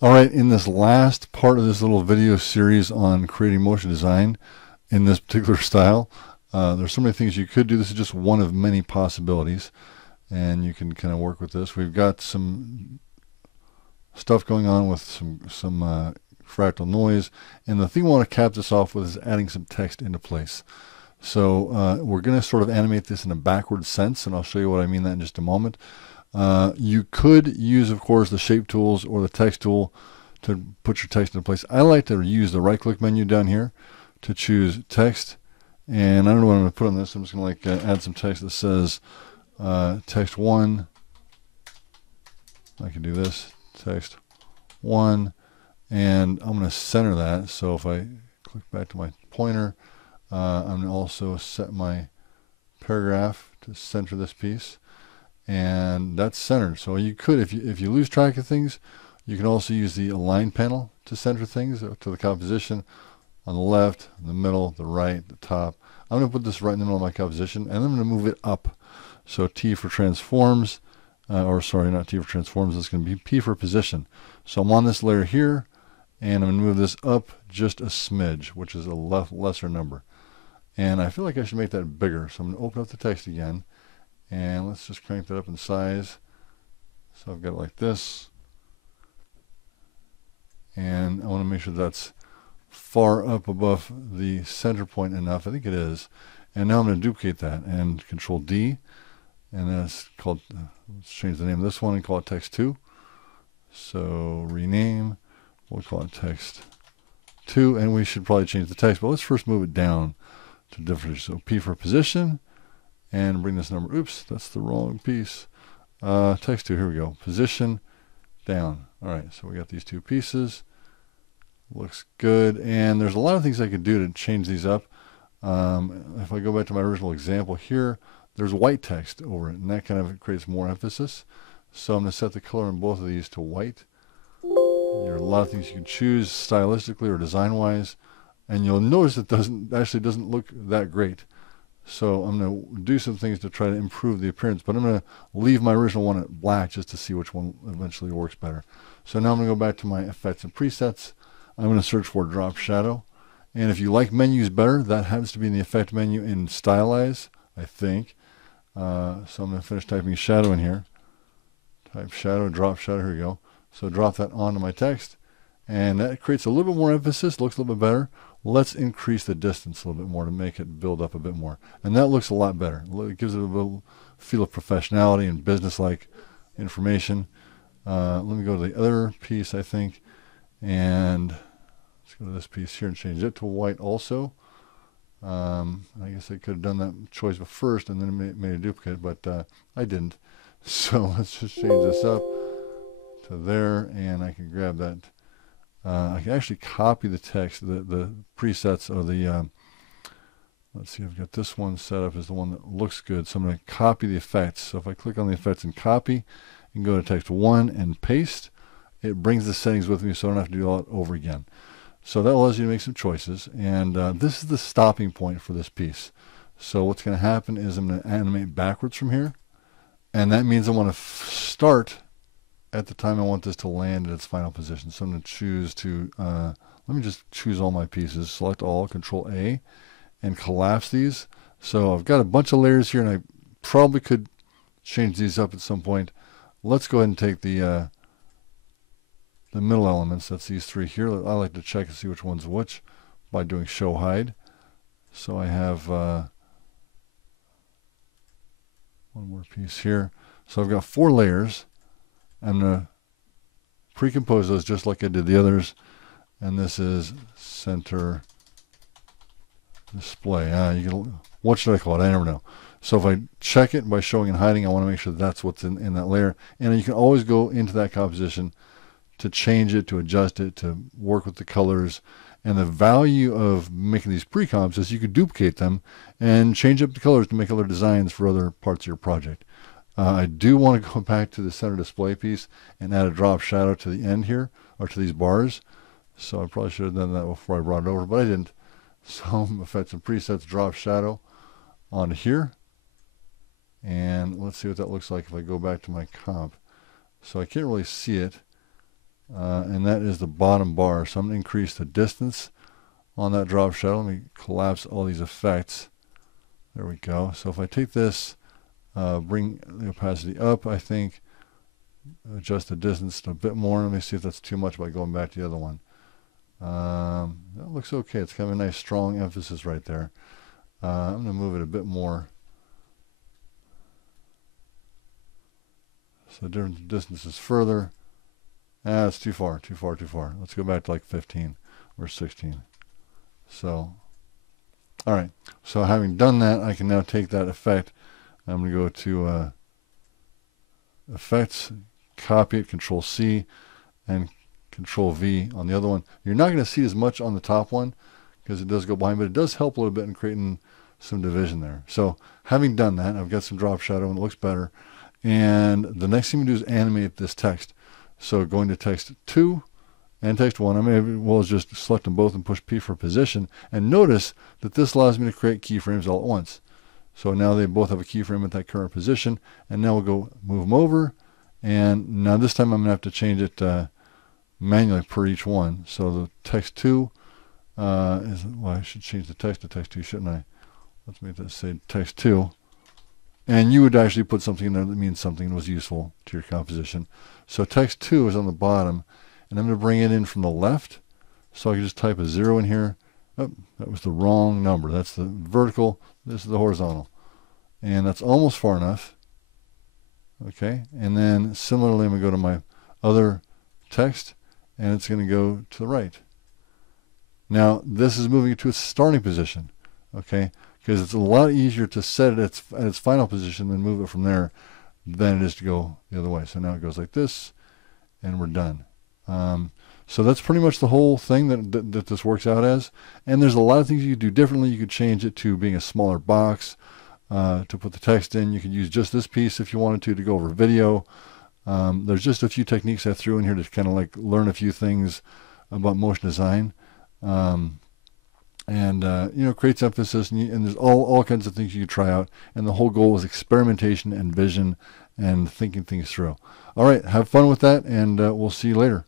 All right, in this last part of this little video series on creating motion design in this particular style, there's so many things you could do. This is just one of many possibilities, and you can kind of work with this. We've got some stuff going on with some fractal noise, and the thing we want to cap this off with is adding some text into place. So we're going to sort of animate this in a backward sense, and I'll show you what I mean that in just a moment. You could use, of course, the shape tools or the text tool to put your text into place. I like to use the right-click menu down here to choose text, and I don't know what I'm going to put on this. I'm just going to add some text that says text 1. I can do this, text 1, and I'm going to center that. So if I click back to my pointer, I'm going to also set my paragraph to center this piece, and that's centered. So you could, if you lose track of things, you can also use the align panel to center things to the composition on the left, the middle, the right, the top. I'm going to put this right in the middle of my composition, and I'm going to move it up. So T for transforms, or sorry, not T for transforms, it's going to be P for position. So I'm on this layer here, and I'm going to move this up just a smidge, which is a lesser number. And I feel like I should make that bigger. So I'm going to open up the text again, and let's just crank that up in size. So I've got it like this, and I want to make sure that's far up above the center point enough. I think it is. And now I'm going to duplicate that and Control D, and that's called, let's change the name of this one and call it text 2. So rename, we'll call it text 2, and we should probably change the text, but let's first move it down to different. So P for position, and bring this number, oops, that's the wrong piece. Text 2, here we go, position, down. All right, so we got these two pieces. Looks good, and there's a lot of things I could do to change these up. If I go back to my original example here, there's white text over it, and that kind of creates more emphasis. So I'm going to set the color on both of these to white. There are a lot of things you can choose stylistically or design-wise, and you'll notice it doesn't look that great. So I'm going to do some things to try to improve the appearance, but I'm going to leave my original one at black just to see which one eventually works better. So now I'm going to go back to my effects and presets. I'm going to search for drop shadow, and if you like menus better, that happens to be in the effect menu in stylize, I think. So I'm going to finish typing shadow in here. Type shadow, drop shadow, here we go. So drop that onto my text, and that creates a little bit more emphasis, looks a little bit better. Let's increase the distance a little bit more to make it build up a bit more, and that looks a lot better. It gives it a little feel of professionality and business-like information. Let me go to the other piece, I think, and let's go to this piece here and change it to white also. I guess I could have done that choice first and then made a duplicate, but I didn't. So let's just change this up to there, and I can grab that. I can actually copy the text, the presets, or the, let's see, I've got this one set up as the one that looks good. So I'm going to copy the effects. So if I click on the effects and copy, and go to text 1 and paste, it brings the settings with me so I don't have to do all that over again. So that allows you to make some choices, and this is the stopping point for this piece. So what's going to happen is I'm going to animate backwards from here, and that means I want to start at the time I want this to land in its final position. So I'm going to choose to, let me just choose all my pieces, select all, Control A, and collapse these. So I've got a bunch of layers here, and I probably could change these up at some point. Let's go ahead and take the middle elements, that's these three here. I like to check and see which one's which by doing show hide. So I have one more piece here. So I've got 4 layers. I'm going to pre-compose those just like I did the others, and this is center display. What should I call it? I never know. So if I check it by showing and hiding, I want to make sure that's what's in that layer, and you can always go into that composition to change it, to adjust it, to work with the colors. And the value of making these pre-comps is you could duplicate them and change up the colors to make other designs for other parts of your project. I do want to go back to the center display piece and add a drop shadow to the end here, or to these bars. So I probably should have done that before I brought it over, but I didn't. So effects and presets, drop shadow on here. And let's see what that looks like if I go back to my comp. So I can't really see it. and that is the bottom bar. So I'm going to increase the distance on that drop shadow. Let me collapse all these effects. There we go. So if I take this, bring the opacity up, I think, adjust the distance a bit more. Let me see if that's too much by going back to the other one. That looks okay. It's kind of a nice strong emphasis right there. I'm going to move it a bit more. So different distances further. It's too far, too far, too far. Let's go back to like 15 or 16. So, all right. So having done that, I can now take that effect. I'm going to go to Effects, copy it, Control C, and Control V on the other one. You're not going to see as much on the top one because it does go behind, but it does help a little bit in creating some division there. So having done that, I've got some drop shadow and it looks better. And the next thing we do is animate this text. So going to text 2 and text 1, I may as well just select them both and push P for position. And notice that this allows me to create keyframes all at once. So now they both have a keyframe at that current position. And now we'll go move them over. And now this time I'm going to have to change it manually per each one. So the text 2 is, well, I should change the text to text 2, shouldn't I? Let's make this say text 2. And you would actually put something in there that means something was useful to your composition. So text 2 is on the bottom, and I'm going to bring it in from the left. So I can just type a 0 in here. Oh, that was the wrong number. That's the vertical. This is the horizontal. And that's almost far enough. Okay, and then similarly, I'm going to go to my other text, and it's going to go to the right. Now, this is moving it to its starting position. Okay, because it's a lot easier to set it at its final position than move it from there than it is to go the other way. So now it goes like this, and we're done. So that's pretty much the whole thing that this works out as. And there's a lot of things you could do differently. You could change it to being a smaller box to put the text in. You could use just this piece if you wanted to go over video. There's just a few techniques I threw in here to kind of like learn a few things about motion design. You know, creates emphasis, and there's all kinds of things you can try out. And the whole goal is experimentation and vision and thinking things through. All right, have fun with that, and we'll see you later.